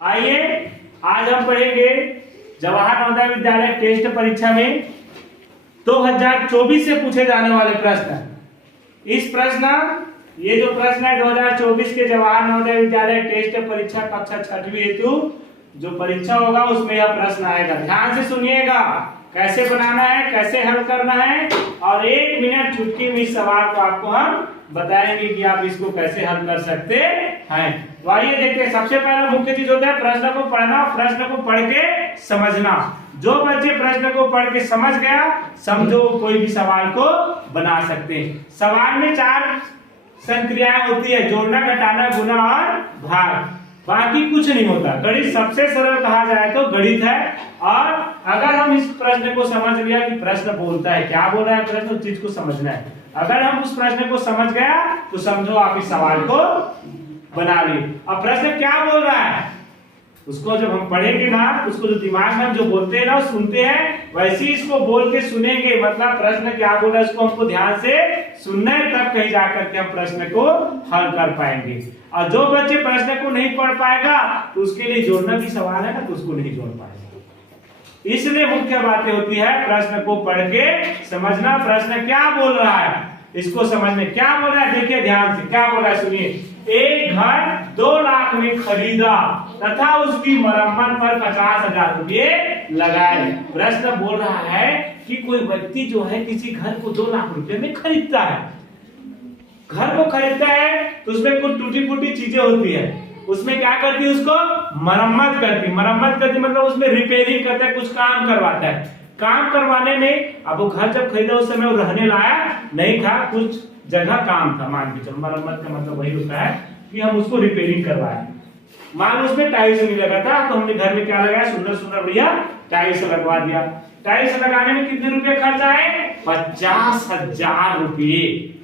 आइए आज हम पढ़ेंगे जवाहर नवोदय विद्यालय टेस्ट परीक्षा में 2024 से पूछे जाने वाले प्रश्न। ये जो प्रश्न है 2024 के जवाहर नवोदय विद्यालय टेस्ट परीक्षा कक्षा 6वीं हेतु जो परीक्षा होगा उसमें यह प्रश्न आएगा। ध्यान से सुनिएगा कैसे बनाना है, कैसे हल करना है, और 1 मिनट चुटकी में इस सवाल को आपको हम बताएंगे कि आप इसको कैसे हल कर सकते हैं। तो आइए देखते हैं। सबसे पहला मुख्य चीज होता है प्रश्न को पढ़ना, प्रश्न को पढ़ के समझना। जो बच्चे प्रश्न को पढ़ के समझ गया, समझो कोई भी सवाल को बना सकते हैं। सवाल में 4 संक्रियाएं होती है, जोड़ना, घटाना, गुना और भाग। बाकी कुछ नहीं होता। गणित सबसे सरल कहा जाए तो गणित है। और अगर हम इस प्रश्न को समझ लिया कि प्रश्न बोलता है, क्या बोल रहा है प्रश्न, उस चीज को समझना है। अगर हम उस प्रश्न को समझ गया तो समझो आप इस सवाल को बना ली। अब प्रश्न क्या बोल रहा है उसको जब हम पढ़ेंगे ना, उसको जो दिमाग में हम जो बोलते हैं ना सुनते हैं, वैसे ही इसको बोल के सुनेंगे। मतलब प्रश्न क्या बोल रहा है उसको हमको ध्यान से सुनना है, तब कहीं जाकर के हम प्रश्न को हल कर पाएंगे। और जो बच्चे प्रश्न को नहीं पढ़ पाएगा तो उसके लिए जोड़ना भी सवाल है ना, तो उसको नहीं जोड़ पाएगा। इसलिए मुख्य बातें होती है प्रश्न को पढ़ के समझना, प्रश्न क्या बोल रहा है इसको समझने। क्या बोल रहा है देखिए ध्यान से, क्या बोल रहा है सुनिए। एक घर 2 लाख में खरीदा तथा उसकी मरम्मत पर 50,000 रुपये लगाए। प्रश्न बोल रहा है कि कोई व्यक्ति जो है किसी घर को 2 लाख रुपए में खरीदता है। घर को खरीदता है तो उसमें कुछ टूटी फूटी चीजें होती है, उसमें क्या करती है, उसको मरम्मत करती मतलब उसमें रिपेयरिंग करता है, कुछ काम करवाता है। काम करवाने में अब वो घर जब खरीदा उस समय वो रहने लाया नहीं था, कुछ जगह काम था। मान के चलो मरम्मत का मतलब वही होता है कि हम उसको रिपेयरिंग करवाए। मान लो उसमें टाइल्स नहीं लगा था तो हमने घर में क्या लगाया, सुंदर सुंदर बढ़िया टाइल्स लगवा दिया। टाइल्स लगाने में कितने रुपए खर्च आए, 50,000 रुपये।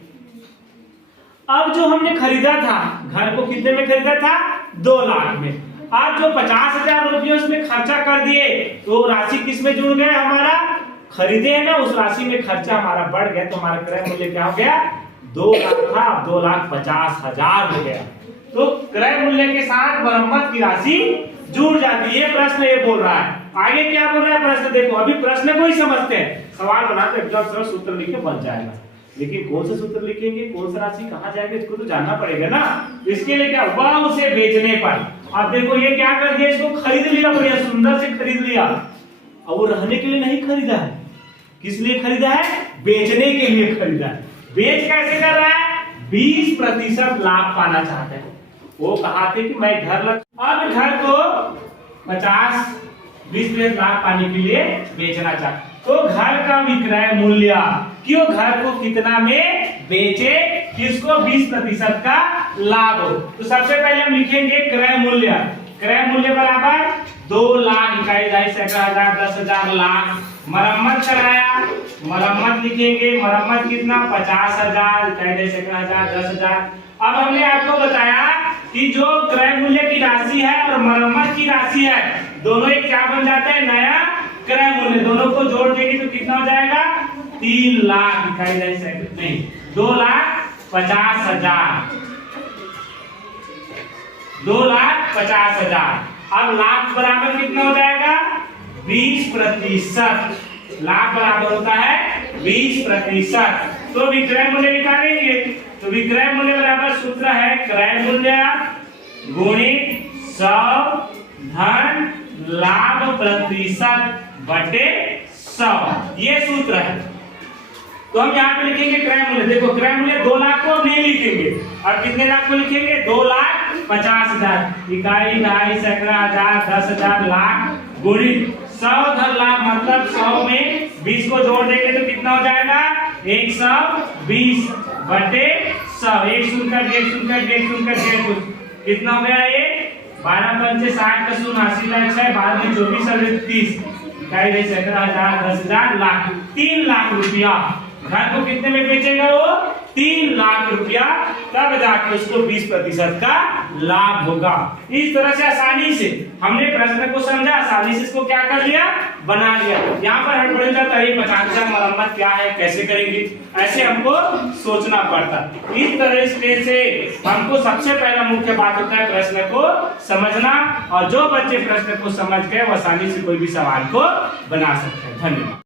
अब जो हमने खरीदा था घर को कितने में खरीदा था, 2 लाख में। आज जो 50,000 रुपये उसमें खर्चा कर दिए तो राशि किस में जुड़ गया, हमारा खरीदे है ना, उस राशि में खर्चा हमारा बढ़ गया तो हमारा क्रय मूल्य क्या हो गया, 2 लाख था, 2,50,000 हो गया। तो क्रय मूल्य के साथ मरम्मत की राशि जुड़ जाती है। प्रश्न ये बोल रहा है। आगे क्या बोल रहा है प्रश्न देखो। अभी प्रश्न को ही समझते हैं, सवाल बनाते हैं एकदम सरल सूत्र लिख के बन जाएगा। लेकिन कौन से सूत्र लिखेंगे, कौन सा राशि कहाँ जाएगा, इसको तो जानना पड़ेगा ना। इसके लिए क्या हुआ, उसे बेचने पर। अब देखो ये क्या कर दिया, इसको खरीद लिया, बढ़िया सुंदर से खरीद लिया। अब वो रहने के लिए नहीं खरीदा है, किस लिए खरीदा है, बेचने के लिए खरीदा है। बेच कैसे कर रहा है, 20% लाभ पाना चाहते हैं। वो कहा थे कि मैं घर अब घर को 20% लाभ पाने के लिए बेचना चाहता। तो घर का विक्रय मूल्य क्यों, घर को कितना में बेचे, किसको 20% का लाभ हो। तो सबसे पहले हम लिखेंगे क्रय मूल्य। क्रय मूल्य बराबर 2 लाख, इकाई, ढाई, सैकड़ा, हजार, 10,000, लाख। मरम्मत कराया, मरम्मत लिखेंगे, मरम्मत कितना, 50,000, इकाई, ढाई, सैकड़ा, हजार, 10,000। अब हमने आपको बताया कि जो क्रय मूल्य की राशि है और मरम्मत की राशि है, दोनों एक क्या बन जाता है, नया क्रय मूल्य। दोनों को जोड़ देंगे तो कितना हो जाएगा, 3 लाख, इकाई, ढाई, सैकड़ा नहीं, 2,50,000, 2,50,000। अब लाख बराबर कितना हो जाएगा, 20%। लाख बराबर होता है 20%। तो विक्रय मूल्य निकालेंगे, तो विक्रय मूल्य बराबर सूत्र है क्रय मूल्य गुणित 100 धन लाभ प्रतिशत बटे 100, ये सूत्र है। तो हम यहाँ पे लिखेंगे क्रय मूल्य। देखो क्रय मूल्य 2 लाख को नहीं लिखेंगे, और कितने लाख को लिखेंगे, 2,50,000, इकाई, ढाई, सैकड़ा, हजार, 10,000, लाख गुणित 100 धन लाख, मतलब 100 में 20 को जोड़ देंगे तो कितना हो जाएगा, 120 बटे 100। 1 शून्य 1 कितना हो गया, ये 12 पंचे 60 का 80 लाख 6, बाद में 24 और 30, इकाई, ढाई, सैकड़ा, हजार, 10,000, लाख। 3 लाख रुपया घर को कितने में बेचेगा, वो 3 लाख रुपया, तब जाके उसको 20% का लाभ होगा। इस तरह से आसानी से हमने प्रश्न को समझा, आसानी से इसको क्या कर लिया, बना लिया। यहाँ पर हड़बड़ाता तारीफ 50,000 मरम्मत क्या है, कैसे करेंगे, ऐसे हमको सोचना पड़ता। इस तरह से हमको सबसे पहला मुख्य बात होता है प्रश्न को समझना, और जो बच्चे प्रश्न को समझ गए वो आसानी से कोई भी सवाल को बना सकते हैं। धन्यवाद।